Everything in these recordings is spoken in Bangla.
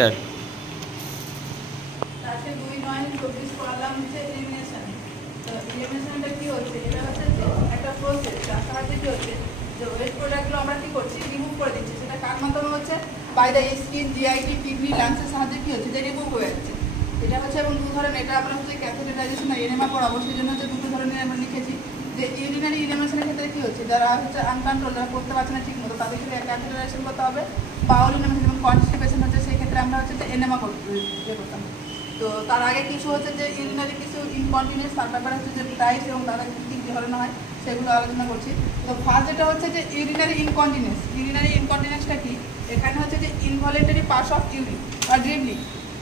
স্যার। আজকে 2/9/24 পড়ালাম হচ্ছে এলিমিনেশন। তো এলিমিনেশনটা কি হচ্ছে, এটা হচ্ছে যে একটা প্রসেস, যার সাহায্যে কি হচ্ছে যে ওয়েস্ট প্রোডাক্টগুলো আমরা কি করছি, রিমুভ করে দিচ্ছি। সেটা কার মাধ্যমে হচ্ছে, by the skin, GIT, kidney, লাংসের সাহায্যে কি হচ্ছে যে রিমুভ হয়ে যাচ্ছে। এটা হচ্ছে এবং দু ধরনের, এটা আমরা হচ্ছে ক্যাথেটারাইজেশন আর এনেমা পড়াবো, সেই জন্য হচ্ছে দুটো ধরনের আমরা লিখেছি। যে ইউরিনারি এলিমিনেশনের ক্ষেত্রে কি হচ্ছে, যারা হচ্ছে আনকন্ট্রোল, যারা করতে পারছে না ঠিক মতো, তাদেরকে ক্যাথেটারাইজেশন করতে হবে। বাউল এলিমিনেশন যেমন কনস্টিপেশন হচ্ছে, সেই ক্ষেত্রে আমরা হচ্ছে যে এনেমা করতাম। তো তার আগে কিছু হচ্ছে যে ইউরিনারি কিছু ইনকন্টিনেন্স, তার ব্যাপারে হচ্ছে যে টাইপস এবং তাদের কী কী ধরনের হয় সেগুলো আলোচনা করছি। তো ফার্স্ট যেটা হচ্ছে যে ইউরিনারি ইনকন্টিনেন্স। ইউরিনারি ইনকন্টিনেন্সটা কি, এখানে হচ্ছে যে ইনভলেন্টারি পাস অফ ইউরিন বা ড্রিবলিং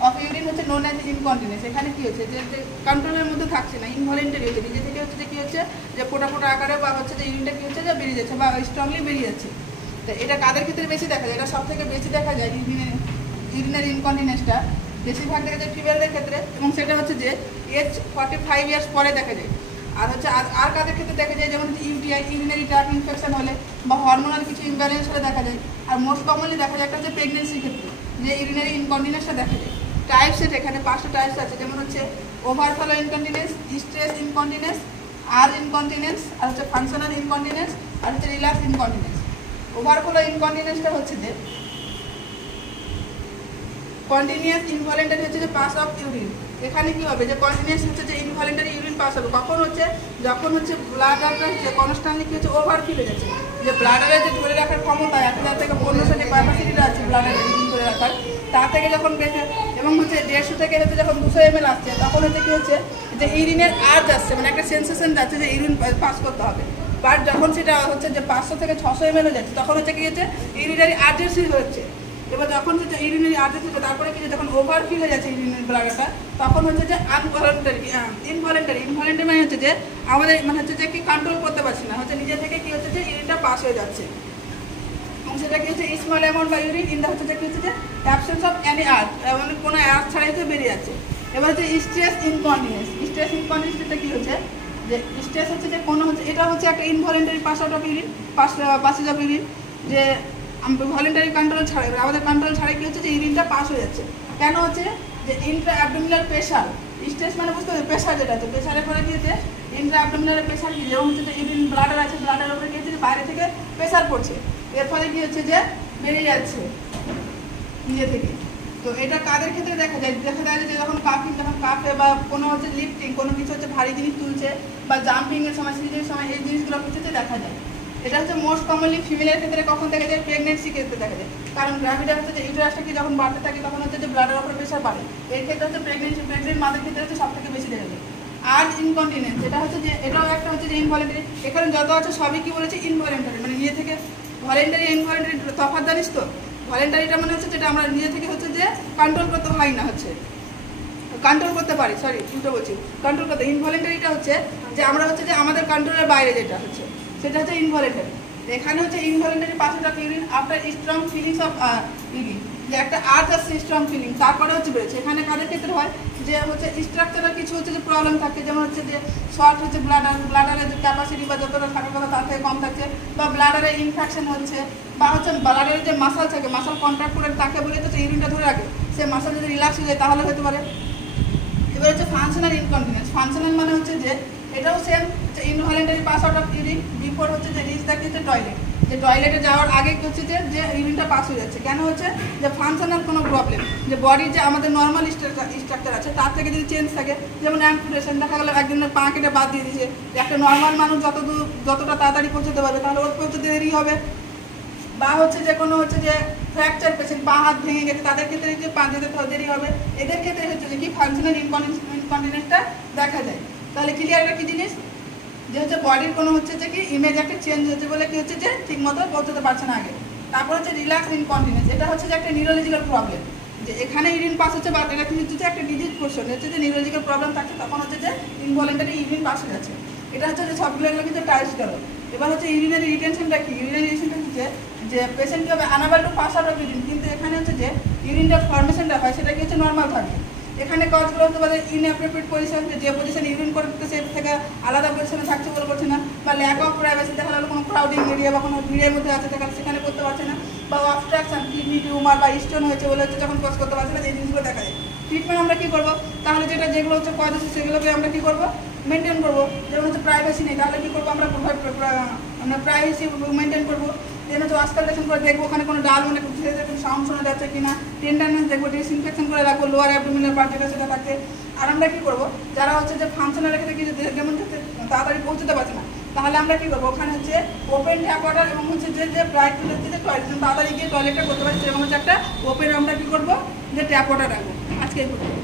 অফ ইউরিন হচ্ছে নোন অ্যাজ ইনকন্টিনেন্স। এখানে কি হচ্ছে যে কন্ট্রোলের মধ্যে থাকছে না, ইনভলেন্টারি হচ্ছে, নিজে থেকে হচ্ছে যে কী হচ্ছে যে ফোটা ফোটা আকারে বা হচ্ছে যে ইউরিনটা কী হচ্ছে যে বেরিয়ে যাচ্ছে বা স্ট্রংলি বেরিয়ে যাচ্ছে। তো এটা কাদের ক্ষেত্রে বেশি দেখা যায়, এটা সব থেকে বেশি দেখা যায় ইউরিনারি ইনকন্টিনেন্সটা বেশিরভাগ দেখা যায় ফিমেলদের ক্ষেত্রে, এবং সেটা হচ্ছে যে এজ 45 ইয়ার্স পরে দেখা যায়। আর হচ্ছে আর কাদের ক্ষেত্রে দেখা যায়, যেমন ইউটিআই, ইউরিনারি ট্র্যাক্ট ইনফেকশন হলে বা হরমোনাল কিছু ইমব্যালেন্স হলে দেখা যায়। আর মোস্ট কমনলি দেখা যায় একটা হচ্ছে প্রেগনেন্সির ক্ষেত্রে যে ইউরিনারি ইনকন্টিনেন্সটা দেখা যায়। টাইপসের এখানে 5টা টাইপস আছে, যেমন হচ্ছে ওভারফ্লো ইনকন্টিনেন্স, স্ট্রেস ইনকন্টিনেন্স, আর ইনকন্টিনেন্স, আর হচ্ছে ফাংশনাল ইনকন্টিনেন্স, আর হচ্ছে রিল্যাক্স ইনকন্টিনেন্স। ওভারফ্লো ইনকন্টিনেন্সটা হচ্ছে যে কন্টিনিউয়াস ইনভলেন্টারি হচ্ছে যে পাস অফ ইউরিন। এখানে কি হবে যে কন্টিনিউয়াস হচ্ছে যে ইনভলেন্টারি ইউরিন পাস হবে, কখন হচ্ছে, যখন হচ্ছে ব্লাডারটা হচ্ছে কনস্ট্যান্টলি কি হচ্ছে ওভারফিল হয়ে যাচ্ছে। যে ব্লাডারের যে ধরে রাখার ক্ষমতা 1000 থেকে 1500 যে ক্যাপাসিটিটা আছে ব্লাডারে রিডিং করে রাখার, তা থেকে যখন বেশি এবং হচ্ছে 150 থেকে হচ্ছে যখন 200 ml আসছে, তখন হচ্ছে কি হচ্ছে যে ইউরিনের আর্জ আসছে, মানে একটা সেন্সেশন যাচ্ছে যে ইউরিন পাস করতে হবে। বাট যখন সেটা হচ্ছে যে 500 থেকে 600 ml হয়ে যাচ্ছে, তখন হচ্ছে কি হচ্ছে ইউরিনারি আর্জেন্সি হচ্ছে। এবার যখন হচ্ছে ইউরিনারি আর্জেন্সি হচ্ছে, তারপরে কি যখন ওভারফিল হয়ে যাচ্ছে ইউরিনারি ব্লাডারটা, তখন হচ্ছে যে ইনভলেন্টারি মানে হচ্ছে যে আমাদের মানে হচ্ছে যে কি কন্ট্রোল করতে পারছি না, হচ্ছে নিজে থেকে কি হচ্ছে যে ইউরিনটা পাস হয়ে যাচ্ছে, এবং সেটা কি হচ্ছে স্মল অ্যামাউন্ট বা ইউরিন ইন দা হচ্ছে যে কি হচ্ছে যে অ্যাবসেন্স অফ এনি আর্থ, মানে কোনো আর্থ ছাড়াই তো বেরিয়ে যাচ্ছে। এবার হচ্ছে স্ট্রেস ইনকন্টিনেন্স। স্ট্রেস ইনকন্টিনেন্সটা কি হচ্ছে যে স্ট্রেস হচ্ছে যে কোনো হচ্ছে, এটা হচ্ছে একটা involuntary pass out of urine, passage of urine, যে ভলেন্টারি কন্ট্রোল ছাড়া, আমাদের কন্ট্রোল ছাড়াই কি হচ্ছে যে ইউরিনটা পাস হয়ে যাচ্ছে। কেন হচ্ছে যে ইন্ট্রা অ্যাবডোমিনাল প্রেশার, স্ট্রেস মানে বুঝতে হবে প্রেশার, যেটা আছে প্রেশারের পরে কি হচ্ছে ইন্ট্রা অ্যাবডোমিনাল প্রেশার, কি যেমন হচ্ছে যে ইউরিন ব্লাডার আছে, ব্লাডারের উপরে কি হচ্ছে যে বাইরে থেকে প্রেশার পড়ছে, এর ফলে কি হচ্ছে যে বেরিয়ে যাচ্ছে নিজে থেকে। তো এটা কাদের ক্ষেত্রে দেখা যায়, যে যখন কাফে বা কোনো হচ্ছে লিফটিং, কোনো কিছু হচ্ছে ভারী জিনিস তুলছে বা জাম্পিংয়ের সময়, সিজনের সময় এই জিনিসগুলো হচ্ছে দেখা যায়। এটা হচ্ছে মোস্ট কমনলি ফিমেলের ক্ষেত্রে কখন দেখা যায়, প্রেগনেন্সি ক্ষেত্রে দেখা যায়। কারণ গ্র্যাভিডা হচ্ছে যে ইউটেরাসটা কি যখন বাড়তে থাকে, তখন হচ্ছে যে ব্লাডের উপরে প্রেশার বাড়ে। এই ক্ষেত্রে হচ্ছে প্রেগনেন্ট মাদের ক্ষেত্রে হচ্ছে সব থেকে বেশি দেখা যায়। আর ইনকন্টিনেন্স, এটা হচ্ছে যে এটাও একটা হচ্ছে যে ইনভলেন্টারি। এখানে যত আছে সবই কি বলেছে ইনভলেন্টারি, মানে নিজে থেকে। ভলেন্টারি ইনভলেন্টারি তফাৎ জানিস তো? ভলেন্টারিটা মানে হচ্ছে যেটা আমরা নিজে থেকে হচ্ছে যে কন্ট্রোল করতে হয় না, হচ্ছে কন্ট্রোল করতে পারি, সরি উল্টো বলছি, কন্ট্রোল করতে। ইনভলেন্টারিটা হচ্ছে যে আমরা হচ্ছে যে আমাদের কন্ট্রোলের বাইরে যেটা হচ্ছে, সেটা হচ্ছে ইনভলেন্টারি। এখানে হচ্ছে involuntary passage of urine after strong feelings of urine, যে একটা আর্জ আসছে স্ট্রং ফিলিং, তারপরে হচ্ছে বেরোচ্ছে। এখানে কাদের ক্ষেত্রে হয় যে হচ্ছে স্ট্রাকচারাল কিছু হচ্ছে যে প্রবলেম থাকে, যেমন হচ্ছে যে শর্ট হচ্ছে ব্লাডারের যে ক্যাপাসিটি বা যতটা থাকার কথা তার থেকে কম থাকছে, বা ব্লাডারে ইনফেকশন হচ্ছে, বা হচ্ছে ব্লাডারের যে মাসাল থাকে, মাসাল কন্ট্রাক্ট করে তাকে বলে তো ইউরিনটা ধরে রাখে, সে মাসাল যদি রিল্যাক্স হয়ে যায় তাহলে হতে পারে। এবার হচ্ছে ফাংশনাল ইনকন্টিনেন্স। ফাংশনাল মানে হচ্ছে যে এটাও সেম, যে involuntary pass out of urine before হচ্ছে যে রিচ দ্য হচ্ছে টয়লেট, যে টয়লেটে যাওয়ার আগে হচ্ছে যে ইউরিনটা পাস হয়ে যাচ্ছে। কেন হচ্ছে যে ফাংশনাল কোনো প্রবলেম, যে বডির যে আমাদের নর্মাল স্ট্রাকচার আছে তার থেকে যদি চেঞ্জ থাকে, যেমন অ্যাম্পুটেশন, দেখা গেলো একজনের পা কেটে বাদ দিয়ে দিয়েছে, একটা নর্মাল মানুষ যতটা তাড়াতাড়ি পৌঁছতে পারবে, তাহলে ওর পৌঁছতে দেরি হবে। বা হচ্ছে যে কোনো হচ্ছে যে ফ্র্যাকচার পেশেন্ট, পা হাত ভেঙে গেছে, তাদের ক্ষেত্রে যে পা যেতে দেরি হবে। এদের ক্ষেত্রে হচ্ছে যে কি ফাংশনাল ইনকন্টিনেন্সটা দেখা যায়। তাহলে ক্লিয়ার একটা কি জিনিস, যে হচ্ছে বডির কোনো হচ্ছে যে কি ইমেজ একটা চেঞ্জ হচ্ছে বলে কি হচ্ছে যে ঠিক মতো পৌঁছতে পারছে না আগে। তারপর হচ্ছে রিল্যাক্স ইনকন্টিনেন্স, এটা হচ্ছে যে একটা নিউরোলজিক্যাল প্রবলেম, যে এখানে ইউরিন পাস হচ্ছে বা এটা কি হচ্ছে যে একটা ডিজিজ পোর্শন হচ্ছে যে নিউরোলজিক্যাল প্রবলেম থাকছে, তখন হচ্ছে যে ইনভলেন্টারি ইউরিন পাস হয়ে যাচ্ছে। এটা হচ্ছে যে সবগুলো এগুলো কিন্তু টাইপস গেল। এবার হচ্ছে ইউরিনারি রিটেনশনটা কি, ইউরিনারি রিটেনশনটা হচ্ছে যে পেশেন্ট কি হবে unable two pass out of urine, কিন্তু এখানে হচ্ছে যে ইউরিনটা ফর্মেশনটা হয় সেটা কি হচ্ছে নর্মাল থাকবে। এখানে কজগুলো হতে পারে ইনঅ্যাপ্রোপ্রিয়েট পজিশন, যে পজিশন ইউরিন করতে সে থেকে আলাদা পজিশনে থাকছে বলে করছে না, বা ল্যাক অফ প্রাইভেসি, দেখা গেলো কোনো ক্রাউডিং এরিয়া বা কোনো ভিড়ের মধ্যে আছে সেখানে করতে পারছে না, বা অবস্ট্রাকশন, কি কিডনি টিউমার বা স্টোন হয়েছে বলে হচ্ছে যখন কজ করতে পারছে না, এই জিনিসগুলো দেখা যায়। ট্রিটমেন্ট আমরা কী করবো, তাহলে যেগুলো হচ্ছে কজ আছে সেগুলোকে আমরা কী করবো, মেনটেন করবো। যেমন হচ্ছে প্রাইভেসি নেই, তাহলে কী করবো আমরা আমরা প্রাইভেসি মেনটেন করবো। যেন হচ্ছে অস্কালটেশন করে দেখবো ওখানে কোনো ডাল মানে সাউন্ড শোনা যাচ্ছে কিনা, টেন্ডারনেস দেখবো, ডিসইনফেকশন করে রাখবো লোয়ার অ্যাবডোমিনাল পার্ট যেটা সেটা থাকে। আর আমরা কী করবো, যারা হচ্ছে যে ফাংশনাল রেখে দেখি যেমন তাড়াতাড়ি পৌঁছতে পারছে না, তাহলে আমরা কী করবো, ওখানে হচ্ছে ওপেন ট্যাপ ওয়াটার এবং হচ্ছে যে ব্রাইট টুলের যে টয়লেট তাড়াতাড়ি গিয়ে টয়লেটটা করতে পারি সেরকম হচ্ছে একটা ওপেন আমরা কী করবো যে ট্যাপ ওয়াটার রাখবো। আজকে এই পর্যন্ত।